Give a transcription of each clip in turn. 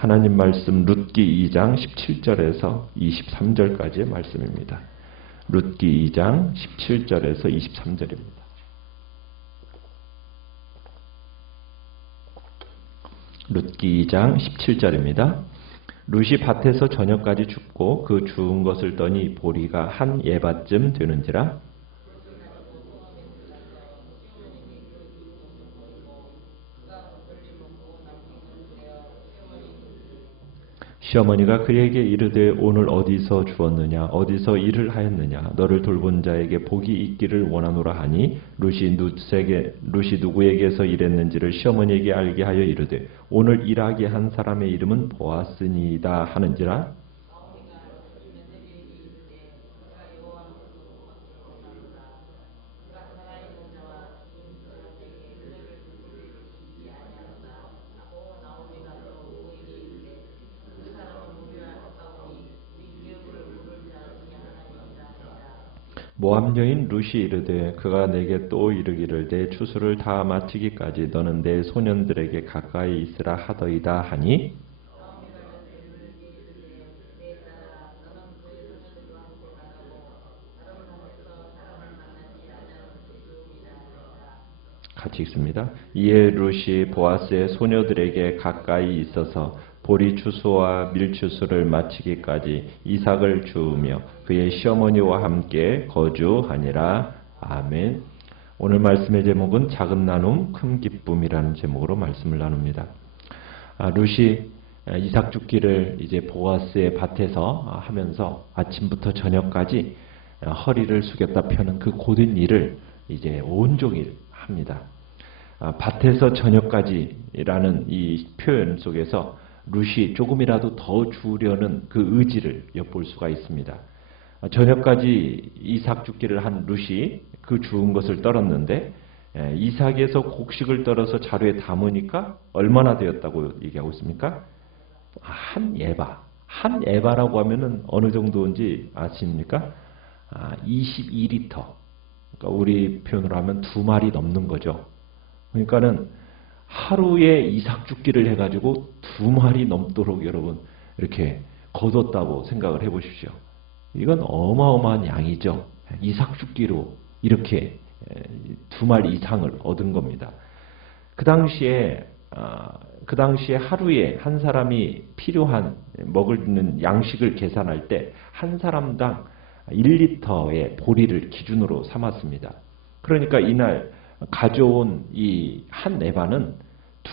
하나님 말씀 룻기 2장 17절에서 23절까지의 말씀입니다. 룻기 2장 17절에서 23절입니다. 룻기 2장 17절입니다. 룻이 밭에서 저녁까지 줍고 그 주운 것을 떠니 보리가 한 예바쯤 되는지라. 시어머니가 그에게 이르되 오늘 어디서 주었느냐 어디서 일을 하였느냐 너를 돌본 자에게 복이 있기를 원하노라 하니 룻이 누구에게서 일했는지를 시어머니에게 알게 하여 이르되 오늘 일하게 한 사람의 이름은 보아스니이다 하는지라. 모압 여인 룻이 이르되 그가 내게 또 이르기를 내 추수를 다 마치기까지 너는 내 소년들에게 가까이 있으라 하더이다 하니. 같이 읽습니다. 이에 룻이 보아스의 소녀들에게 가까이 있어서 보리 추수와 밀 추수를 마치기까지 이삭을 주우며 그의 시어머니와 함께 거주하니라. 아멘. 오늘 말씀의 제목은 작은 나눔 큰 기쁨이라는 제목으로 말씀을 나눕니다. 룻이 이삭 줍기를 이제 보아스의 밭에서 하면서 아침부터 저녁까지 허리를 숙였다 펴는 그 고된 일을 이제 온종일 합니다. 밭에서 저녁까지라는 이 표현 속에서 룻이 조금이라도 더 주려는 그 의지를 엿볼 수가 있습니다. 저녁까지 이삭 줍기를 한 룻이 그 주운 것을 떨었는데 이삭에서 곡식을 떨어서 자루에 담으니까 얼마나 되었다고 얘기하고 있습니까? 한 에바. 한 에바라고 하면은 어느 정도인지 아십니까? 22리터. 그러니까 우리 표현으로 하면 2마리 넘는 거죠. 그러니까는 하루에 이삭 줍기를 해가지고 2마리 넘도록 여러분 이렇게 거뒀다고 생각을 해보십시오. 이건 어마어마한 양이죠. 이삭 줍기로 이렇게 2마리 이상을 얻은 겁니다. 그 당시에 하루에 한 사람이 필요한 먹는 양식을 계산할 때 한 사람당 1리터의 보리를 기준으로 삼았습니다. 그러니까 이날 가져온 이 한 에바는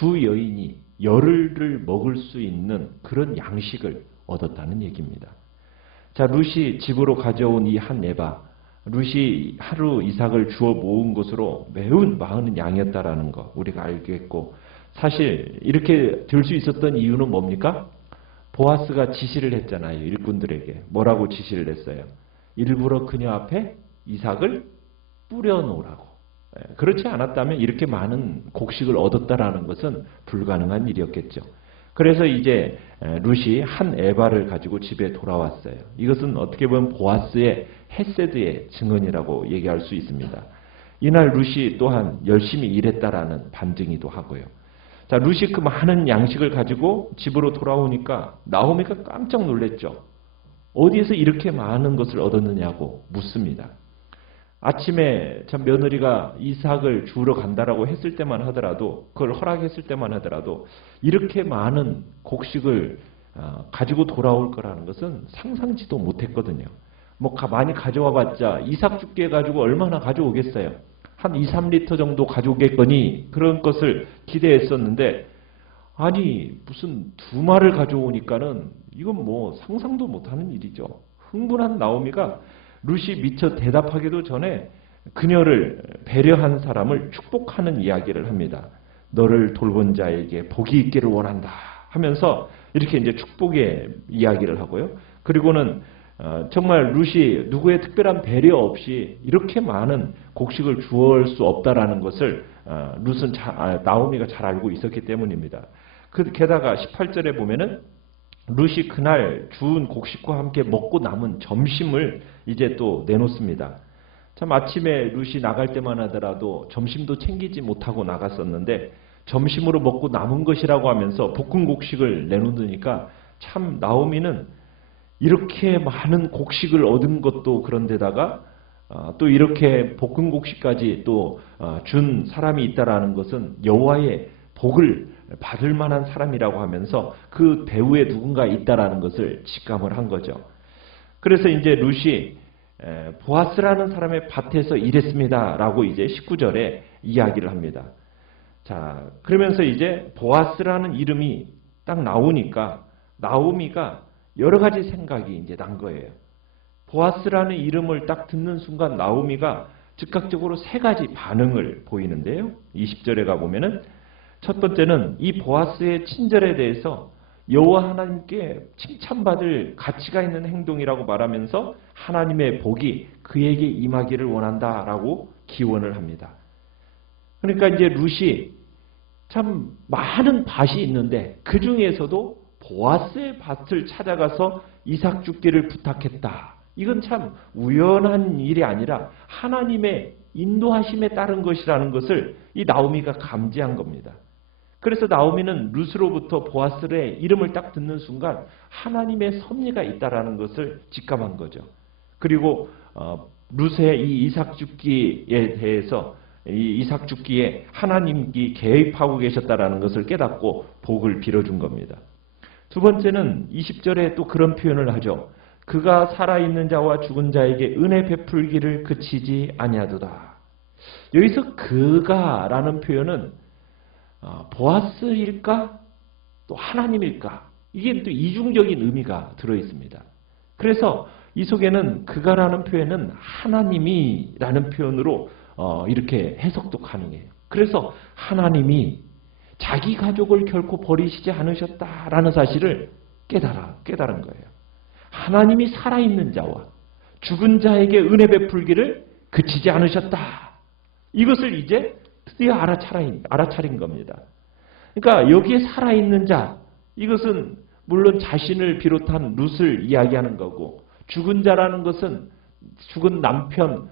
2 여인이 열흘을 먹을 수 있는 그런 양식을 얻었다는 얘기입니다. 자, 룻이 집으로 가져온 이 한 에바, 룻이 하루 이삭을 주워 모은 것으로 매우 많은 양이었다라는 거 우리가 알겠고, 사실 이렇게 될 수 있었던 이유는 뭡니까? 보아스가 지시를 했잖아요. 일꾼들에게. 뭐라고 지시를 했어요? 일부러 그녀 앞에 이삭을 뿌려놓으라고. 그렇지 않았다면 이렇게 많은 곡식을 얻었다라는 것은 불가능한 일이었겠죠. 그래서 이제 룻이 한 에바를 가지고 집에 돌아왔어요. 이것은 어떻게 보면 보아스의 헤세드의 증언이라고 얘기할 수 있습니다. 이날 룻이 또한 열심히 일했다라는 반증이기도 하고요. 자, 룻이 그 많은 양식을 가지고 집으로 돌아오니까 나오미가 깜짝 놀랐죠. 어디에서 이렇게 많은 것을 얻었느냐고 묻습니다. 아침에 참 며느리가 이삭을 주우러 간다라고 했을 때만 하더라도, 그걸 허락했을 때만 하더라도 이렇게 많은 곡식을 가지고 돌아올 거라는 것은 상상지도 못했거든요. 뭐 많이 가져와 봤자 이삭 줍기 해가지고 얼마나 가져오겠어요? 한 2, 3리터 정도 가져오겠거니 그런 것을 기대했었는데, 아니 무슨 2마를 가져오니까는 이건 뭐 상상도 못하는 일이죠. 흥분한 나오미가 룻이 미처 대답하기도 전에 그녀를 배려한 사람을 축복하는 이야기를 합니다. 너를 돌본 자에게 복이 있기를 원한다 하면서 이렇게 이제 축복의 이야기를 하고요. 그리고는 정말 룻이 누구의 특별한 배려 없이 이렇게 많은 곡식을 주어올 수 없다라는 것을 룻은 나오미가 잘 알고 있었기 때문입니다. 게다가 18절에 보면은 룻이 그날 주운 곡식과 함께 먹고 남은 점심을 이제 또 내놓습니다. 참 아침에 룻이 나갈 때만 하더라도 점심도 챙기지 못하고 나갔었는데 점심으로 먹고 남은 것이라고 하면서 볶은 곡식을 내놓으니까 참 나오미는 이렇게 많은 곡식을 얻은 것도 그런데다가 또 이렇게 볶은 곡식까지 또 준 사람이 있다라는 것은 여호와의 복을 받을 만한 사람이라고 하면서 그 배후에 누군가 있다라는 것을 직감을 한 거죠. 그래서 이제 룻이 보아스라는 사람의 밭에서 일했습니다라고 이제 19절에 이야기를 합니다. 자, 그러면서 이제 보아스라는 이름이 딱 나오니까 나오미가 여러 가지 생각이 이제 난 거예요. 보아스라는 이름을 딱 듣는 순간 나오미가 즉각적으로 세 가지 반응을 보이는데요. 20절에 가보면은 첫 번째는 이 보아스의 친절에 대해서 여호와 하나님께 칭찬받을 가치가 있는 행동이라고 말하면서 하나님의 복이 그에게 임하기를 원한다라고 기원을 합니다. 그러니까 이제 룻이 참 많은 밭이 있는데 그 중에서도 보아스의 밭을 찾아가서 이삭 죽기를 부탁했다. 이건 참 우연한 일이 아니라 하나님의 인도하심에 따른 것이라는 것을 이 나오미가 감지한 겁니다. 그래서 나오미는 룻으로부터 보아스의 이름을 딱 듣는 순간 하나님의 섭리가 있다라는 것을 직감한 거죠. 그리고 룻의 이 이삭 죽기에 대해서 이 이삭 죽기에 하나님이 개입하고 계셨다라는 것을 깨닫고 복을 빌어준 겁니다. 두 번째는 20절에 또 그런 표현을 하죠. 그가 살아있는 자와 죽은 자에게 은혜 베풀기를 그치지 아니하도다. 여기서 그가라는 표현은 보아스일까? 또 하나님일까? 이게 또 이중적인 의미가 들어있습니다. 그래서 이 속에는 그가라는 표현은 하나님이라는 표현으로 이렇게 해석도 가능해요. 그래서 하나님이 자기 가족을 결코 버리시지 않으셨다라는 사실을 깨달은 거예요. 하나님이 살아있는 자와 죽은 자에게 은혜 베풀기를 그치지 않으셨다. 이것을 이제 드디어 알아차린 겁니다. 그러니까 여기에 살아있는 자, 이것은 물론 자신을 비롯한 룻을 이야기하는 거고 죽은 자라는 것은 죽은 남편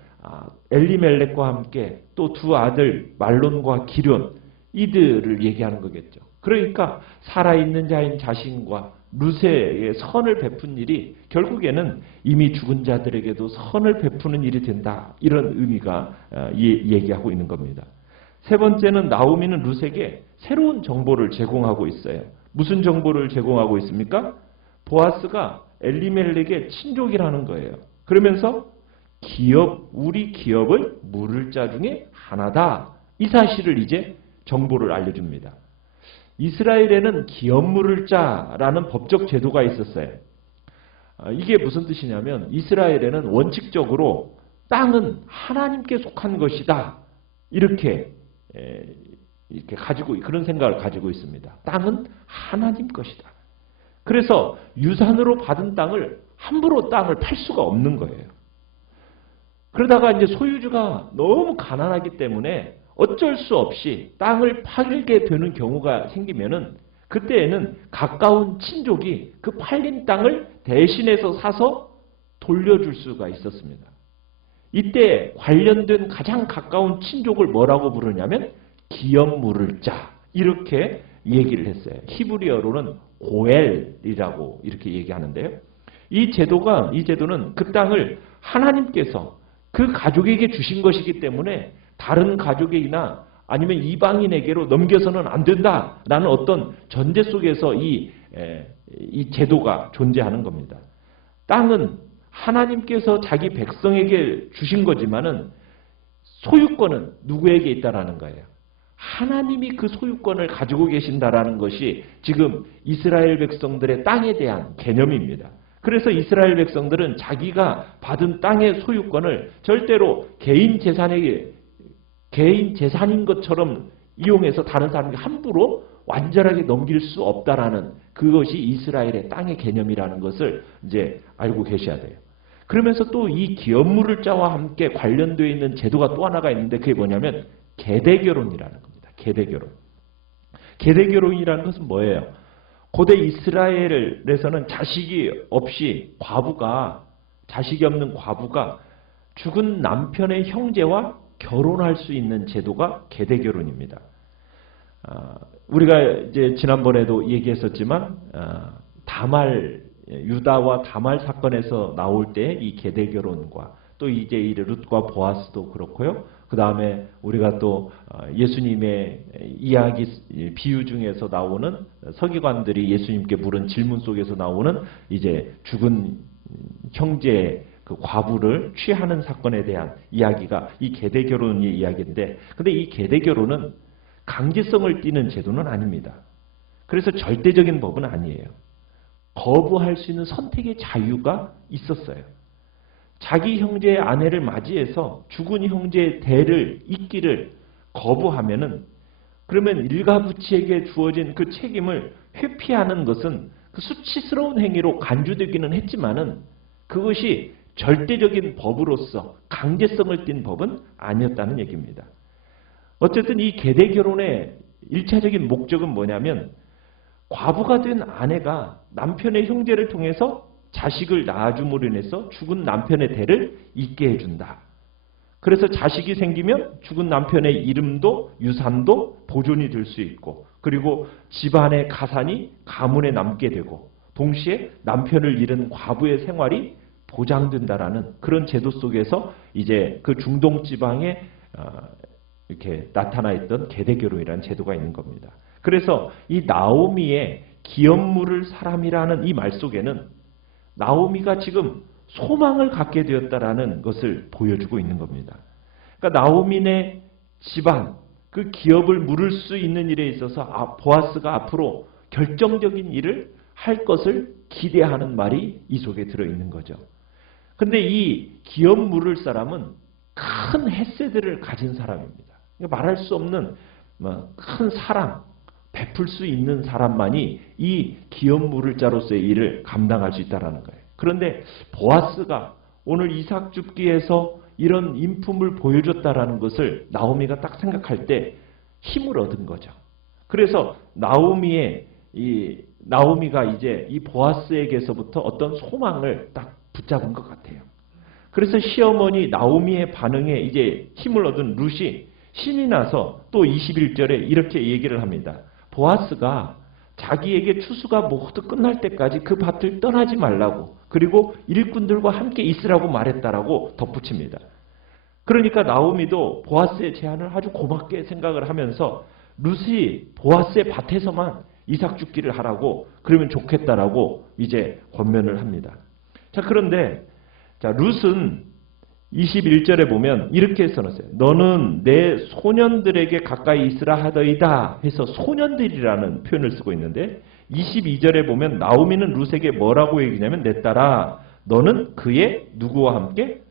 엘리멜렉과 함께 또 두 아들 말론과 기럨 이들을 얘기하는 거겠죠. 그러니까 살아있는 자인 자신과 룻에게 선을 베푼 일이 결국에는 이미 죽은 자들에게도 선을 베푸는 일이 된다. 이런 의미가 얘기하고 있는 겁니다. 세 번째는 나오미는 룻에게 새로운 정보를 제공하고 있어요. 무슨 정보를 제공하고 있습니까? 보아스가 엘리멜렉의 친족이라는 거예요. 그러면서 우리 기업을 물을 자 중에 하나다. 이 사실을 이제 정보를 알려줍니다. 이스라엘에는 기업 물을 자라는 법적 제도가 있었어요. 이게 무슨 뜻이냐면 이스라엘에는 원칙적으로 땅은 하나님께 속한 것이다. 이렇게 가지고 그런 생각을 가지고 있습니다. 땅은 하나님 것이다. 그래서 유산으로 받은 땅을 함부로 땅을 팔 수가 없는 거예요. 그러다가 이제 소유주가 너무 가난하기 때문에 어쩔 수 없이 땅을 팔게 되는 경우가 생기면은 그때에는 가까운 친족이 그 팔린 땅을 대신해서 사서 돌려줄 수가 있었습니다. 이때 관련된 가장 가까운 친족을 뭐라고 부르냐면 기업 물을 자 이렇게 얘기를 했어요. 히브리어로는 고엘이라고 이렇게 얘기하는데요. 이 제도는 그 땅을 하나님께서 그 가족에게 주신 것이기 때문에 다른 가족에게나 아니면 이방인에게로 넘겨서는 안 된다라는 어떤 전제 속에서 이 제도가 존재하는 겁니다. 땅은 하나님께서 자기 백성에게 주신 거지만은 소유권은 누구에게 있다라는 거예요. 하나님이 그 소유권을 가지고 계신다라는 것이 지금 이스라엘 백성들의 땅에 대한 개념입니다. 그래서 이스라엘 백성들은 자기가 받은 땅의 소유권을 절대로 개인 재산인 것처럼 이용해서 다른 사람에게 함부로 완전하게 넘길 수 없다라는 그것이 이스라엘의 땅의 개념이라는 것을 이제 알고 계셔야 돼요. 그러면서 또 이 기업 물을 자와 함께 관련되어 있는 제도가 또 하나가 있는데 그게 뭐냐면 계대결혼이라는 겁니다. 계대결혼. 계대결혼이라는 것은 뭐예요? 고대 이스라엘에서는 자식이 없는 과부가 죽은 남편의 형제와 결혼할 수 있는 제도가 계대결혼입니다. 우리가 이제 지난번에도 얘기했었지만 유다와 다말 사건에서 나올 때 이 계대 결혼과 또 이제 이 룻과 보아스도 그렇고요. 그 다음에 우리가 또 예수님의 이야기 비유 중에서 나오는 서기관들이 예수님께 물은 질문 속에서 나오는 이제 죽은 형제의 그 과부를 취하는 사건에 대한 이야기가 이 계대 결혼의 이야기인데, 근데 이 계대 결혼은 강제성을 띠는 제도는 아닙니다. 그래서 절대적인 법은 아니에요. 거부할 수 있는 선택의 자유가 있었어요. 자기 형제의 아내를 맞이해서 죽은 형제의 대를 잇기를 거부하면은, 그러면 일가부치에게 주어진 그 책임을 회피하는 것은 그 수치스러운 행위로 간주되기는 했지만은 그것이 절대적인 법으로서 강제성을 띤 법은 아니었다는 얘기입니다. 어쨌든 이 계대 결혼의 1차적인 목적은 뭐냐면, 과부가 된 아내가 남편의 형제를 통해서 자식을 낳아줌으로 인해서 죽은 남편의 대를 잇게 해준다. 그래서 자식이 생기면 죽은 남편의 이름도 유산도 보존이 될 수 있고, 그리고 집안의 가산이 가문에 남게 되고, 동시에 남편을 잃은 과부의 생활이 보장된다라는 그런 제도 속에서 이제 그 중동 지방에 이렇게 나타나 있던 계대결혼이라는 제도가 있는 겁니다. 그래서 이 나오미의 기업 물을 사람이라는 이 말 속에는 나오미가 지금 소망을 갖게 되었다라는 것을 보여주고 있는 겁니다. 그러니까 나오미네 집안, 그 기업을 물을 수 있는 일에 있어서 보아스가 앞으로 결정적인 일을 할 것을 기대하는 말이 이 속에 들어있는 거죠. 근데 이 기업 물을 사람은 큰 헤세드를 가진 사람입니다. 말할 수 없는 큰 사랑, 베풀 수 있는 사람만이 이 기업 물을 자로서의 일을 감당할 수 있다는 거예요. 그런데 보아스가 오늘 이삭 줍기에서 이런 인품을 보여줬다라는 것을 나오미가 딱 생각할 때 힘을 얻은 거죠. 그래서 나오미가 이제 이 보아스에게서부터 어떤 소망을 딱 붙잡은 것 같아요. 그래서 시어머니 나오미의 반응에 이제 힘을 얻은 룻이 신이 나서 또 21절에 이렇게 얘기를 합니다. 보아스가 자기에게 추수가 모두 끝날 때까지 그 밭을 떠나지 말라고, 그리고 일꾼들과 함께 있으라고 말했다라고 덧붙입니다. 그러니까 나오미도 보아스의 제안을 아주 고맙게 생각을 하면서 룻이 보아스의 밭에서만 이삭 줍기를 하라고, 그러면 좋겠다라고 이제 권면을 합니다. 자, 그런데 룻은 21절에 보면 이렇게 써놨어요. 너는 내 소년들에게 가까이 있으라 하더이다 해서 소년들이라는 표현을 쓰고 있는데, 22절에 보면 나오미는 룻에게 뭐라고 얘기냐면, 내 딸아 너는 그의 누구와 함께?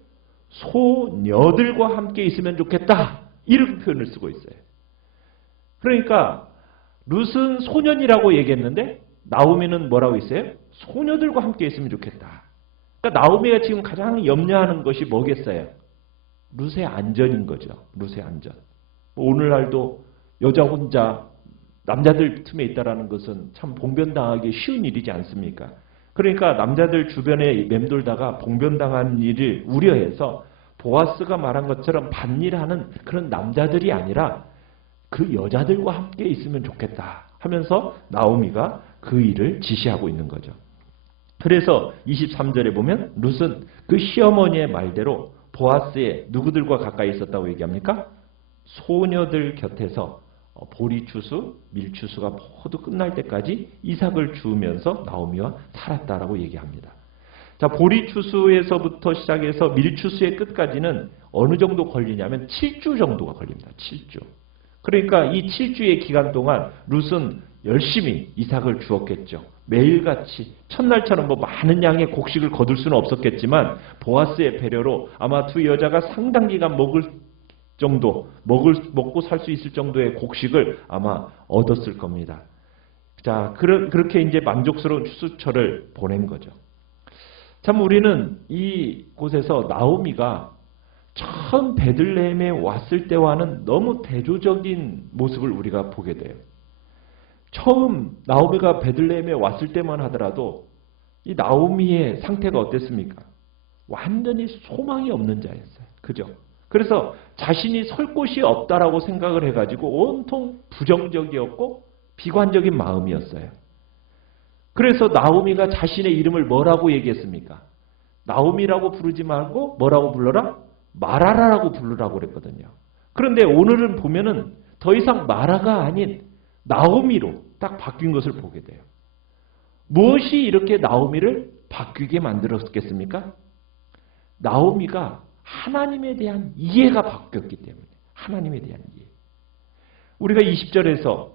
소녀들과 함께 있으면 좋겠다, 이렇게 표현을 쓰고 있어요. 그러니까 룻은 소년이라고 얘기했는데 나오미는 뭐라고 있어요? 소녀들과 함께 있으면 좋겠다. 그러니까 나오미가 지금 가장 염려하는 것이 뭐겠어요? 룻의 안전인 거죠. 룻의 안전. 오늘날도 여자 혼자 남자들 틈에 있다라는 것은 참 봉변당하기 쉬운 일이지 않습니까? 그러니까 남자들 주변에 맴돌다가 봉변당한 일을 우려해서 보아스가 말한 것처럼 밭일하는 그런 남자들이 아니라 그 여자들과 함께 있으면 좋겠다 하면서 나오미가 그 일을 지시하고 있는 거죠. 그래서 23절에 보면 룻은 그 시어머니의 말대로 보아스의 누구들과 가까이 있었다고 얘기합니까? 소녀들 곁에서 보리추수, 밀추수가 모두 끝날 때까지 이삭을 주우면서 나오미와 살았다라고 얘기합니다. 자, 보리추수에서부터 시작해서 밀추수의 끝까지는 어느 정도 걸리냐면 7주 정도가 걸립니다. 7주. 그러니까 이 7주의 기간 동안 룻은 열심히 이삭을 주었겠죠. 매일같이 첫날처럼 많은 양의 곡식을 거둘 수는 없었겠지만 보아스의 배려로 아마 두 여자가 상당 기간 먹고 살 수 있을 정도의 곡식을 아마 얻었을 겁니다. 자, 그렇게 이제 만족스러운 추수철을 보낸 거죠. 참 우리는 이곳에서 나오미가 처음 베들레헴에 왔을 때와는 너무 대조적인 모습을 우리가 보게 돼요. 처음 나오미가 베들레헴에 왔을 때만 하더라도 이 나오미의 상태가 어땠습니까? 완전히 소망이 없는 자였어요. 그죠? 그래서 자신이 설 곳이 없다라고 생각을 해가지고 온통 부정적이었고 비관적인 마음이었어요. 그래서 나오미가 자신의 이름을 뭐라고 얘기했습니까? 나오미라고 부르지 말고 뭐라고 불러라? 마라라라고 부르라고 그랬거든요. 그런데 오늘은 보면은 더 이상 마라가 아닌 나오미로 딱 바뀐 것을 보게 돼요. 무엇이 이렇게 나오미를 바뀌게 만들었겠습니까? 나오미가 하나님에 대한 이해가 바뀌었기 때문에. 하나님에 대한 이해. 우리가 20절에서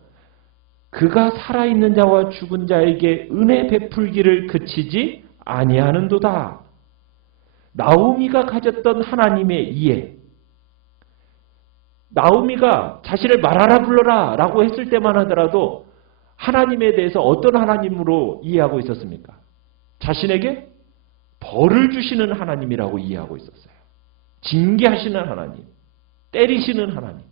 그가 살아있는 자와 죽은 자에게 은혜 베풀기를 그치지 아니하는도다. 나오미가 가졌던 하나님의 이해. 나오미가 자신을 말하라 불러라 라고 했을 때만 하더라도 하나님에 대해서 어떤 하나님으로 이해하고 있었습니까? 자신에게 벌을 주시는 하나님이라고 이해하고 있었어요. 징계하시는 하나님, 때리시는 하나님,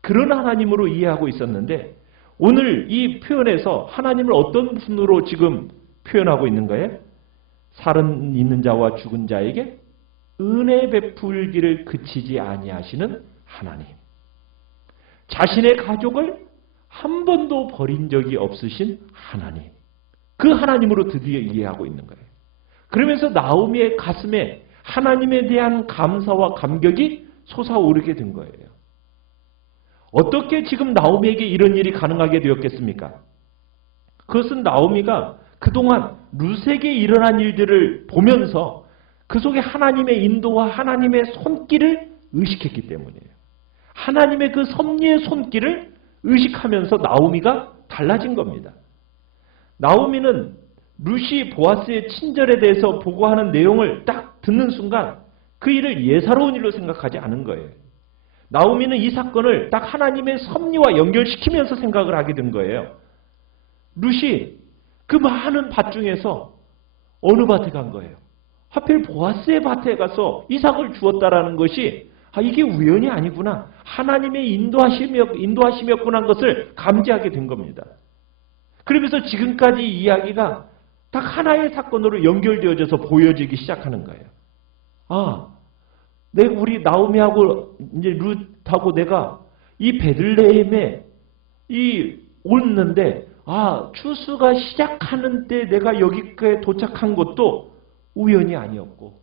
그런 하나님으로 이해하고 있었는데 오늘 이 표현에서 하나님을 어떤 분으로 지금 표현하고 있는 거예요? 살은 있는 자와 죽은 자에게 은혜 베풀기를 그치지 아니하시는 하나님. 자신의 가족을 한 번도 버린 적이 없으신 하나님. 그 하나님으로 드디어 이해하고 있는 거예요. 그러면서 나오미의 가슴에 하나님에 대한 감사와 감격이 솟아오르게 된 거예요. 어떻게 지금 나오미에게 이런 일이 가능하게 되었겠습니까? 그것은 나오미가 그동안 룻에게 일어난 일들을 보면서 그 속에 하나님의 인도와 하나님의 손길을 의식했기 때문이에요. 하나님의 그 섭리의 손길을 의식하면서 나오미가 달라진 겁니다. 나오미는 룻이 보아스의 친절에 대해서 보고하는 내용을 딱 듣는 순간 그 일을 예사로운 일로 생각하지 않은 거예요. 나오미는 이 사건을 딱 하나님의 섭리와 연결시키면서 생각을 하게 된 거예요. 룻이 그 많은 밭 중에서 어느 밭에 간 거예요? 하필 보아스의 밭에 가서 이삭을 주었다라는 것이 이게 우연이 아니구나. 하나님의 인도하심이었구나 하는 것을 감지하게 된 겁니다. 그러면서 지금까지 이야기가 딱 하나의 사건으로 연결되어져서 보여지기 시작하는 거예요. 우리 나오미하고 이제 룻하고 내가 이 베들레헴에 오는데 추수가 시작하는 때 내가 여기까지 도착한 것도 우연이 아니었고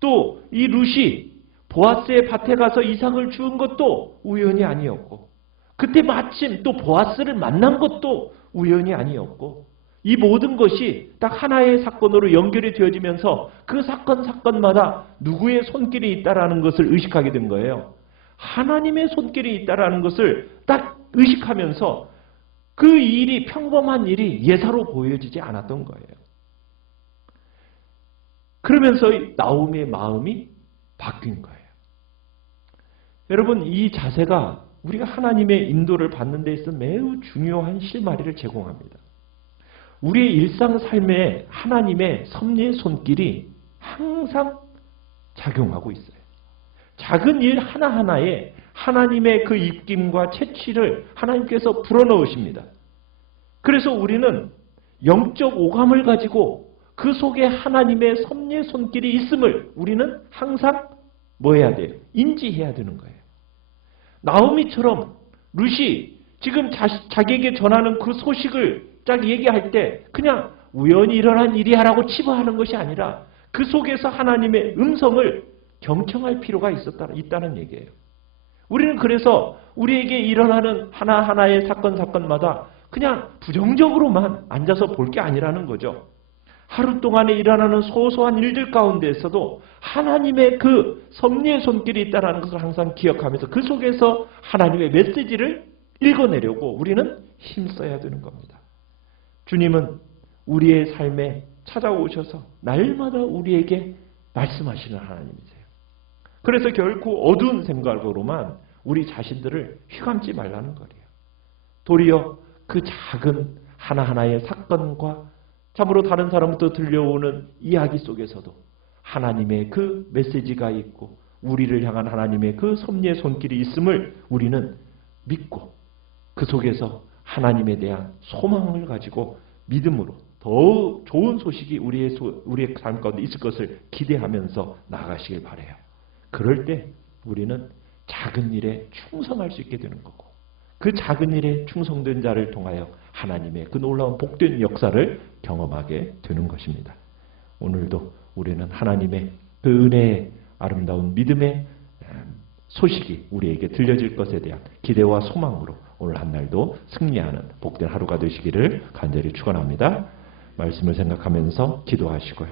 또 이 룻이 보아스의 밭에 가서 이삭을 주운 것도 우연이 아니었고 그때 마침 또 보아스를 만난 것도 우연이 아니었고 이 모든 것이 딱 하나의 사건으로 연결이 되어지면서 그 사건마다 누구의 손길이 있다라는 것을 의식하게 된 거예요. 하나님의 손길이 있다라는 것을 딱 의식하면서 그 일이 평범한 일이 예사로 보여지지 않았던 거예요. 그러면서 나오미의 마음이 바뀐 거예요. 여러분 이 자세가 우리가 하나님의 인도를 받는 데 있어 매우 중요한 실마리를 제공합니다. 우리의 일상 삶에 하나님의 섭리의 손길이 항상 작용하고 있어요. 작은 일 하나하나에 하나님의 그 입김과 채취를 하나님께서 불어넣으십니다. 그래서 우리는 영적 오감을 가지고 그 속에 하나님의 섭리의 손길이 있음을 우리는 항상 뭐 해야 돼요? 인지해야 되는 거예요. 나오미처럼 룻이 지금 자기에게 전하는 그 소식을 딱 얘기할 때 그냥 우연히 일어난 일이야라고 치부하는 것이 아니라 그 속에서 하나님의 음성을 경청할 필요가 있다는 얘기예요. 우리는 그래서 우리에게 일어나는 하나하나의 사건마다 그냥 부정적으로만 앉아서 볼 게 아니라는 거죠. 하루 동안에 일어나는 소소한 일들 가운데에서도 하나님의 그 섭리의 손길이 있다는 것을 항상 기억하면서 그 속에서 하나님의 메시지를 읽어내려고 우리는 힘써야 되는 겁니다. 주님은 우리의 삶에 찾아오셔서 날마다 우리에게 말씀하시는 하나님이세요. 그래서 결코 어두운 생각으로만 우리 자신들을 휘감지 말라는 거예요. 도리어 그 작은 하나하나의 사건과 참으로 다른 사람부터 들려오는 이야기 속에서도 하나님의 그 메시지가 있고 우리를 향한 하나님의 그 섭리의 손길이 있음을 우리는 믿고 그 속에서 하나님에 대한 소망을 가지고 믿음으로 더 좋은 소식이 우리의 삶 가운데 있을 것을 기대하면서 나아가시길 바라요. 그럴 때 우리는 작은 일에 충성할 수 있게 되는 거고, 그 작은 일에 충성된 자를 통하여 하나님의 그 놀라운 복된 역사를 경험하게 되는 것입니다. 오늘도 우리는 하나님의 그 은혜의 아름다운 믿음의 소식이 우리에게 들려질 것에 대한 기대와 소망으로 오늘 한 날도 승리하는 복된 하루가 되시기를 간절히 축원합니다. 말씀을 생각하면서 기도하시고요.